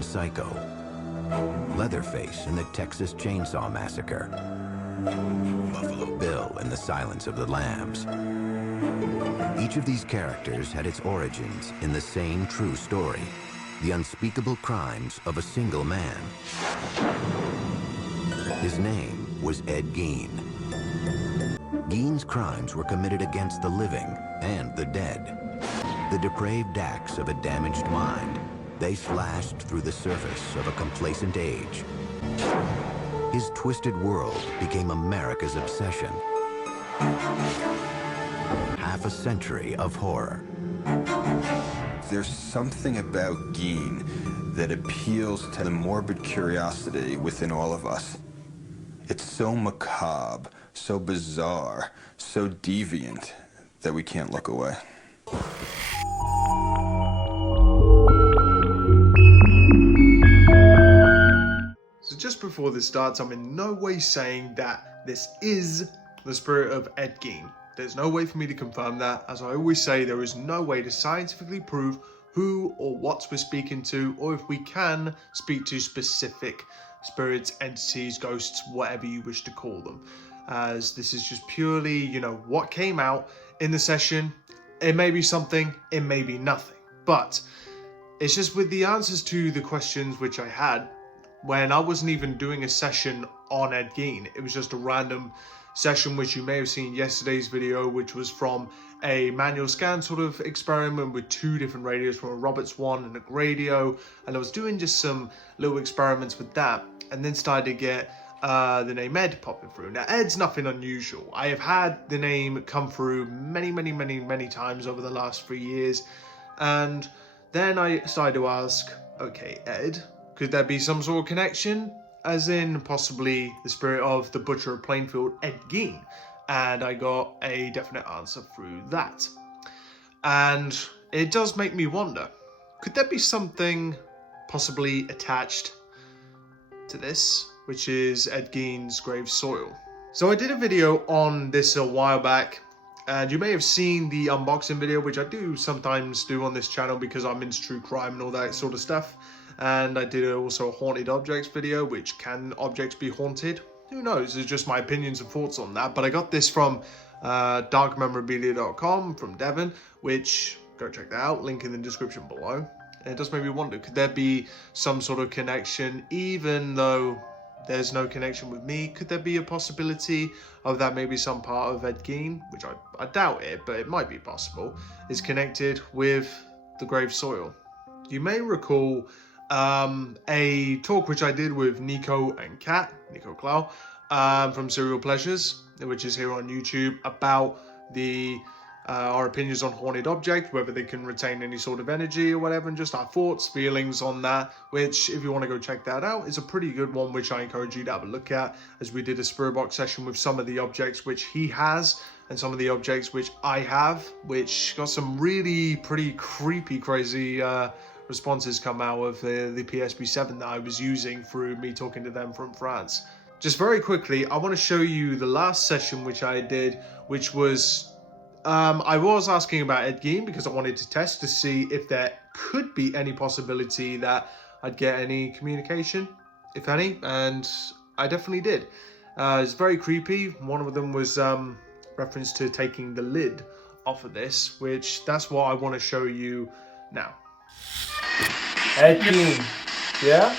American Psycho, Leatherface in the Texas Chainsaw Massacre, Buffalo Bill in The Silence of the Lambs. Each of these characters had its origins in the same true story, the unspeakable crimes of a single man. His name was Ed GEIN. GEIN's crimes were committed against the living and the dead. The depraved acts of a damaged mind, they slashed through the surface of a complacent age. His twisted world became America's obsession. Half a century of horror. There's something about GEIN that appeals to the morbid curiosity within all of us. It's so macabre, so bizarre, so deviant that we can't look away. So just before this starts, I'm in no way saying that this is the spirit of Ed GEIN. There's no way for me to confirm that. As I always say, there is no way to scientifically prove who or what we're speaking to, or if we can speak to specific spirits, entities, ghosts, whatever you wish to call them. As this is just purely, you know, what came out in the session. It may be something, it may be nothing. But it's just with the answers to the questions which I had when I wasn't even doing a session on Ed GEIN. It was just a random session which you may have seen yesterday's video, which was from a manual scan sort of experiment with two different radios, from a Roberts one and a radio, and I was doing just some little experiments with that, and then started to get the name Ed popping through. Now Ed's nothing unusual. I have had the name come through many times over the last 3 years, and then I started to ask, okay, Ed, could there be some sort of connection? As in possibly the spirit of the Butcher of Plainfield, Ed GEIN. And I got a definite answer through that. And it does make me wonder, could there be something possibly attached to this, which is Ed GEIN's grave soil? So I did a video on this a while back, and you may have seen the unboxing video, which I do sometimes do on this channel because I'm into true crime and all that sort of stuff. And I did also a haunted objects video, which can objects be haunted? Who knows? It's just my opinions and thoughts on that. But I got this from darkmemorabilia.com from Devon, which, go check that out, link in the description below. And it does make me wonder, could there be some sort of connection, even though there's no connection with me? Could there be a possibility of that maybe some part of Ed GEIN, which I doubt it, but it might be possible, is connected with the grave soil? You may recall a talk which I did with Nico and Kat, Nico Clow, from Serial Pleasures, which is here on YouTube, about our opinions on haunted objects, whether they can retain any sort of energy or whatever, and just our thoughts, feelings on that, which, if you want to go check that out, is a pretty good one, which I encourage you to have a look at, as we did a spirit box session with some of the objects which he has, and some of the objects which I have, which got some really pretty creepy, crazy responses come out of the PSP7 that I was using through me talking to them from France. Just very quickly, I want to show you the last session which I did, which was, I was asking about Ed GEIN because I wanted to test to see if there could be any possibility that I'd get any communication, if any, and I definitely did. It's very creepy. One of them was reference to taking the lid off of this, which that's what I want to show you now. Ed GEIN, yeah?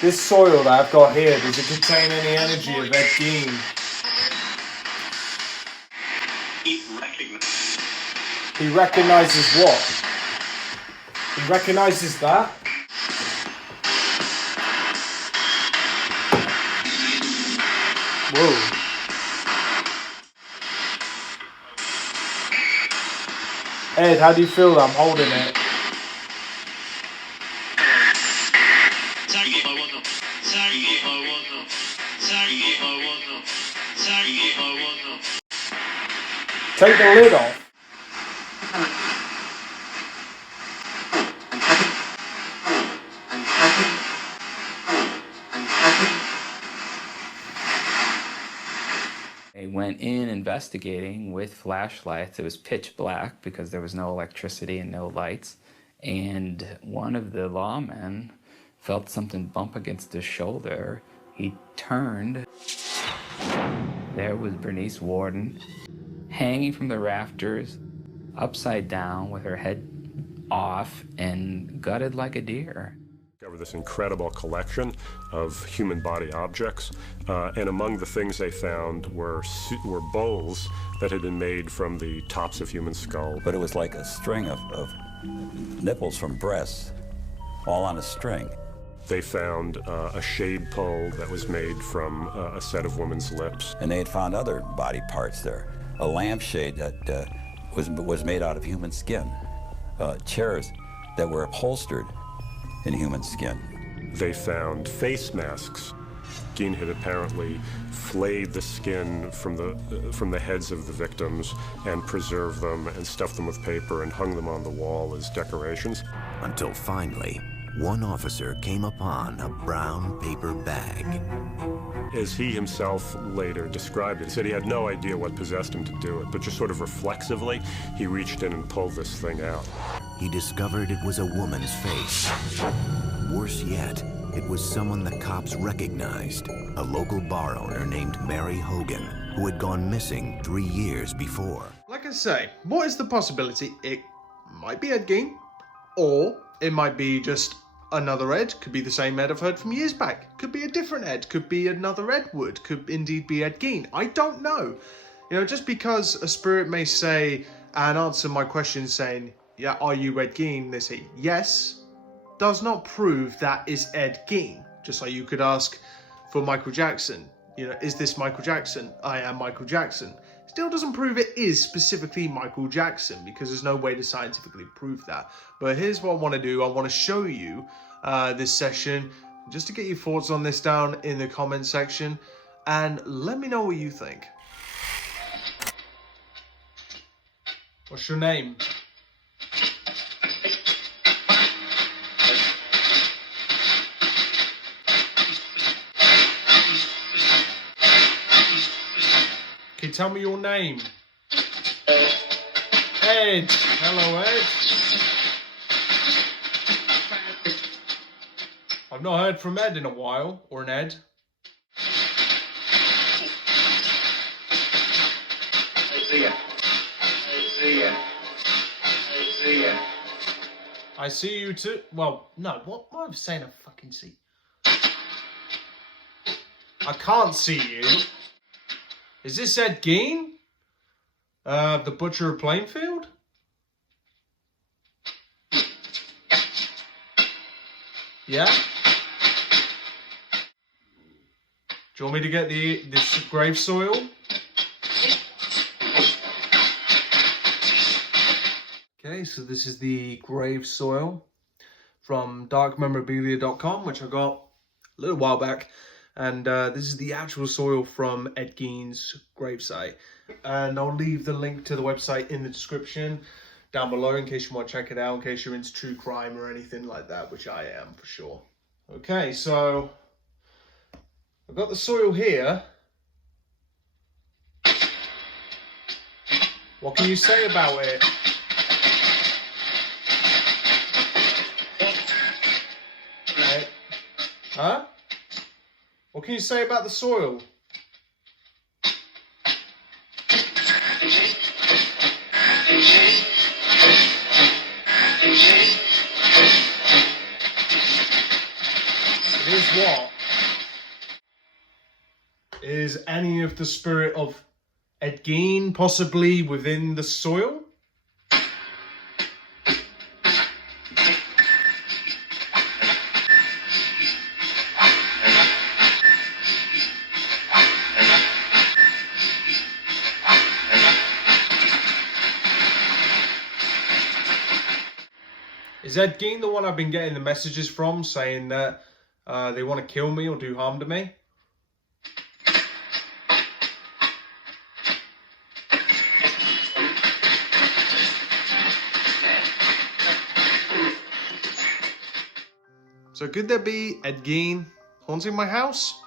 This soil that I've got here, does it contain any energy of Ed GEIN? He recognizes what? He recognizes that? Whoa. Ed, how do you feel that I'm holding it? Take the lid off. went in investigating with flashlights. It was pitch black because there was no electricity and no lights. And one of the lawmen felt something bump against his shoulder. He turned. There was Bernice Warden, hanging from the rafters, upside down with her head off and gutted like a deer. This incredible collection of human body objects, and among the things they found were bowls that had been made from the tops of human skulls. But it was like a string of nipples from breasts, all on a string. They found a shade pole that was made from a set of women's lips. And they had found other body parts there. A lampshade that was made out of human skin. Chairs that were upholstered in human skin. They found face masks. GEIN had apparently flayed the skin from the heads of the victims and preserved them and stuffed them with paper and hung them on the wall as decorations. Until finally, one officer came upon a brown paper bag. As he himself later described it, he said he had no idea what possessed him to do it, but just sort of reflexively, he reached in and pulled this thing out. He discovered it was a woman's face. Worse yet, it was someone the cops recognized, a local bar owner named Mary Hogan, who had gone missing 3 years before. Like I say, what is the possibility? It might be Edguin, or it might be just another Ed. Could be the same Ed I've heard from years back. Could be a different Ed. Could be another Edward. Could indeed be Edguin. I don't know. You know, just because a spirit may say and answer my question saying, yeah, are you Edguin? They say yes, does not prove that is Edguin. Just like you could ask for Michael Jackson, you know, is this Michael Jackson? I am Michael Jackson. Still doesn't prove it is specifically Michael Jackson because there's no way to scientifically prove that. But here's what I want to do. I want to show you this session just to get your thoughts on this down in the comment section and let me know what you think. What's your name? Can you tell me your name? Ed. Hello, Ed. I've not heard from Ed in a while, or an Ed. See ya. See ya. See ya. I see you too. Well, no, what am I saying? I fucking see. I can't see you. Is this Edguin? The Butcher of Plainfield? Yeah? Do you want me to get this grave soil? Okay, so this is the grave soil from darkmemorabilia.com, which I got a little while back. And this is the actual soil from Edguin's gravesite. And I'll leave the link to the website in the description down below in case you want to check it out, in case you're into true crime or anything like that, which I am for sure. Okay, so I've got the soil here. What can you say about it? Right. Huh? What can you say about the soil? It is what? Is any of the spirit of Edguin possibly within the soil? Is Edguin the one I've been getting the messages from saying that they want to kill me or do harm to me? So could there be Edguin haunting my house?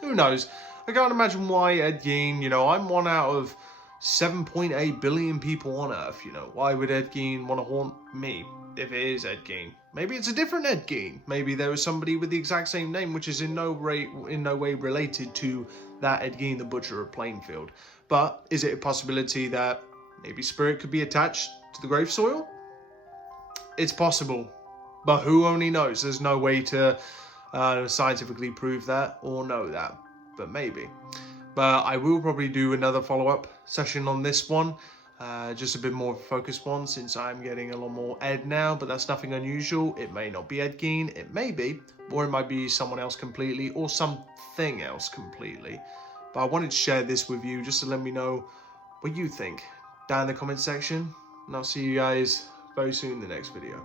Who knows? I can't imagine why Ed Gein, you know, I'm one out of 7.8 billion people on Earth, you know. Why would Ed Gein want to haunt me if it is Ed Gein? Maybe it's a different Ed Gein. Maybe there was somebody with the exact same name, which is in no way related to that Ed Gein, the Butcher of Plainfield. But is it a possibility that maybe Spirit could be attached to the grave soil? It's possible, but who only knows? There's no way to scientifically prove that or know that, but maybe. But I will probably do another follow-up session on this one, just a bit more focused one, since I'm getting a lot more Ed now, but that's nothing unusual. It may not be Ed Gein, it may be, or it might be someone else completely, or something else completely. But I wanted to share this with you just to let me know what you think down in the comment section, and I'll see you guys very soon in the next video.